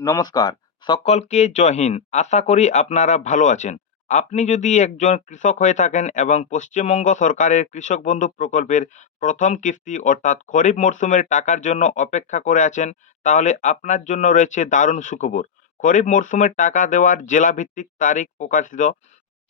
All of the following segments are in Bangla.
নমস্কার, সকলকে জয় হিন্দ। আশা করি আপনারা ভালো আছেন। আপনি যদি একজন কৃষক হয়ে থাকেন এবং পশ্চিমবঙ্গ সরকারের কৃষক বন্ধু প্রকল্পের প্রথম কিস্তি অর্থাৎ খরিফ মরশুমের টাকার জন্য অপেক্ষা করে আছেন, তাহলে আপনার জন্য রয়েছে দারুণ সুখবর। খরিফ মরশুমের টাকা দেওয়ার জেলাভিত্তিক তারিখ প্রকাশিত।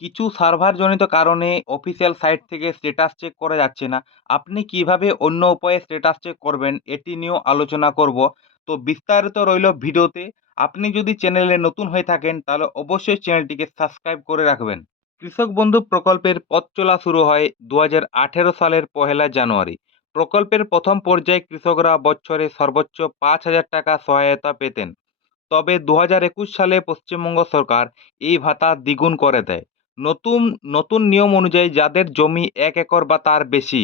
কিছু সার্ভারজনিত কারণে অফিসিয়াল সাইট থেকে স্ট্যাটাস চেক করা যাচ্ছে না। আপনি কীভাবে অন্য উপায়ে স্ট্যাটাস চেক করবেন, এটি নিয়েও আলোচনা করব। তো বিস্তারিত রইল ভিডিওতে। আপনি যদি চ্যানেলে নতুন হয়ে থাকেন, তাহলে অবশ্যই চ্যানেলটিকে সাবস্ক্রাইব করে রাখবেন। কৃষক বন্ধু প্রকল্পের পথ চলা শুরু হয় দু হাজার আঠেরো সালের পহেলা জানুয়ারি। প্রকল্পের প্রথম পর্যায়ে কৃষকরা বছরে সর্বোচ্চ পাঁচ হাজার টাকা সহায়তা পেতেন। তবে দু হাজার একুশ সালে পশ্চিমবঙ্গ সরকার এই ভাতা দ্বিগুণ করে দেয়। নতুন নতুন নিয়ম অনুযায়ী যাদের জমি এক একর বা তার বেশি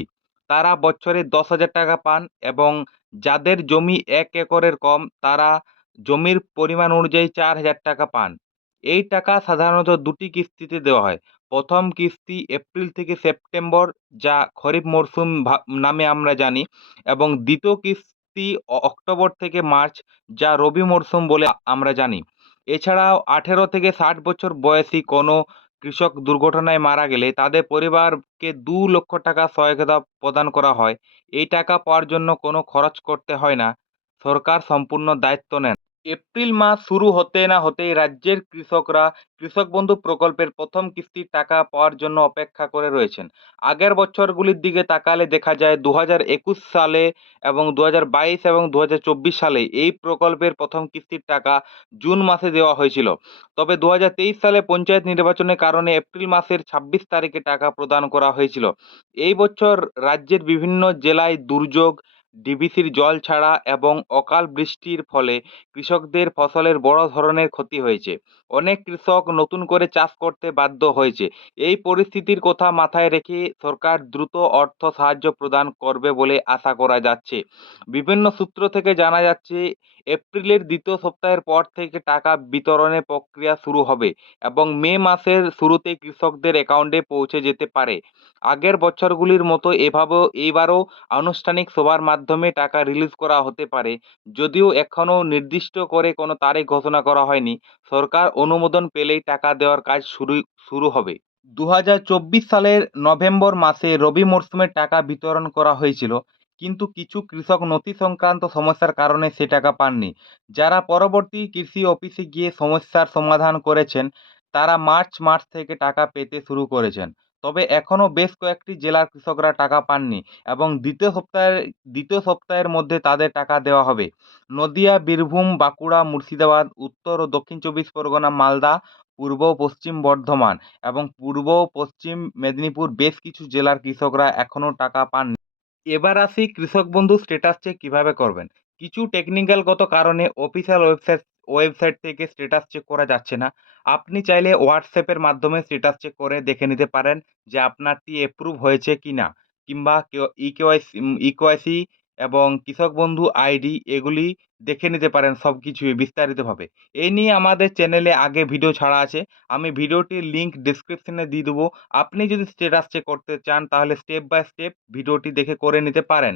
তারা বছরে দশ হাজার টাকা পান এবং যাদের জমি এক একরের কম, তারা জমির পরিমাণ অনুযায়ী চার হাজার টাকা পান। এই টাকা সাধারণত দুটি কিস্তিতে দেওয়া হয়। প্রথম কিস্তি এপ্রিল থেকে সেপ্টেম্বর, যা খরিফ মরশুম নামে আমরা জানি এবং দ্বিতীয় কিস্তি অক্টোবর থেকে মার্চ, যা রবি মরশুম বলে আমরা জানি। এছাড়াও আঠেরো থেকে ষাট বছর বয়সী কোনো কৃষক দুর্ঘটনায় মারা গেলে তাদের পরিবারকে দু লক্ষ টাকা সহায়তা প্রদান করা হয়। এই টাকা পাওয়ার জন্য কোনো খরচ করতে হয় না। সরকার সম্পূর্ণ দায়িত্ব নেন। এপ্রিল মাস শুরু হতে না হতেই রাজ্যের কৃষকরা কৃষক বন্ধু প্রকল্পের প্রথম কিস্তির টাকা পাওয়ার জন্য অপেক্ষা করে রয়েছেন। আগের বছরগুলির দিকে তাকালে দেখা যায় দু সালে এবং দু এবং দু সালে এই প্রকল্পের প্রথম কিস্তির টাকা জুন মাসে দেওয়া হয়েছিল। তবে দু হাজার তেইশ সালে পঞ্চায়েত নির্বাচনের কারণে এপ্রিল মাসের ছাব্বিশ তারিখে টাকা প্রদান করা হয়েছিল। এই বছর রাজ্যের বিভিন্ন জেলায় দুর্যোগ ডিভিসির জল ছাড়া এবং অকাল বৃষ্টির ফলে কৃষকদের ফসলের বড় ধরনের ক্ষতি হয়েছে। অনেক কৃষক নতুন করে চাষ করতে বাধ্য হয়েছে। এই পরিস্থিতির কথা মাথায় রেখে সরকার দ্রুত অর্থ সাহায্য প্রদান করবে বলে আশা করা যাচ্ছে। বিভিন্ন সূত্র থেকে জানা যাচ্ছে এপ্রিলের দ্বিতীয় সপ্তাহের পর থেকে টাকা বিতরণের প্রক্রিয়া শুরু হবে এবং মে মাসের শুরুতে কৃষকদের অ্যাকাউন্টে পৌঁছে যেতে পারে। আগের বছরগুলির মতো এভাবেও এইবারও আনুষ্ঠানিক সভার মাধ্যমে টাকা রিলিজ করা হতে পারে। যদিও এখনও নির্দিষ্ট করে কোনো তারিখ ঘোষণা করা হয়নি। সরকার অনুমোদন পেলেই টাকা দেওয়ার কাজ শুরু শুরু হবে। দু হাজার চব্বিশ সালের নভেম্বর মাসে রবি মরশুমের টাকা বিতরণ করা হয়েছিল। কিন্তু কিছু কৃষক নথি সংক্রান্ত সমস্যার কারণে সে টাকা পাননি। যারা পরবর্তী কৃষি অফিসে গিয়ে সমস্যার সমাধান করেছেন, তারা মার্চ মাস থেকে টাকা পেতে শুরু করেছেন। তবে এখনও বেশ কয়েকটি জেলার কৃষকরা টাকা পাননি এবং দ্বিতীয় সপ্তাহের দ্বিতীয় সপ্তাহের মধ্যে তাদের টাকা দেওয়া হবে। নদিয়া, বীরভূম, বাঁকুড়া, মুর্শিদাবাদ, উত্তর ও দক্ষিণ চব্বিশ পরগনা, মালদা, পূর্ব পশ্চিম বর্ধমান এবং পূর্ব পশ্চিম মেদিনীপুর বেশ কিছু জেলার কৃষকরা এখনও টাকা পাননি। এবার আসি কৃষক বন্ধু স্টেটাস চেক কীভাবে করবেন। কিছু টেকনিক্যালগত কারণে অফিসিয়াল ওয়েবসাইট ওয়েবসাইট থেকে স্টেটাস চেক করা যাচ্ছে না। আপনি চাইলে হোয়াটসঅ্যাপের মাধ্যমে স্ট্যাটাস চেক করে দেখে নিতে পারেন যে আপনারটি অ্যাপ্রুভ হয়েছে কি না কিংবা কেউ ইকেওয়াইসি ই কেওয়াইসি এবং কৃষক বন্ধু আইডি এগুলি দেখে নিতে পারেন সব কিছুই বিস্তারিতভাবে। এই নিয়ে আমাদের চ্যানেলে আগে ভিডিও ছাড়া আছে, আমি ভিডিওটির লিঙ্ক ডিসক্রিপশনে দিয়ে দেবো। আপনি যদি স্টেটাস চেক করতে চান তাহলে স্টেপ বাই স্টেপ ভিডিওটি দেখে করে নিতে পারেন।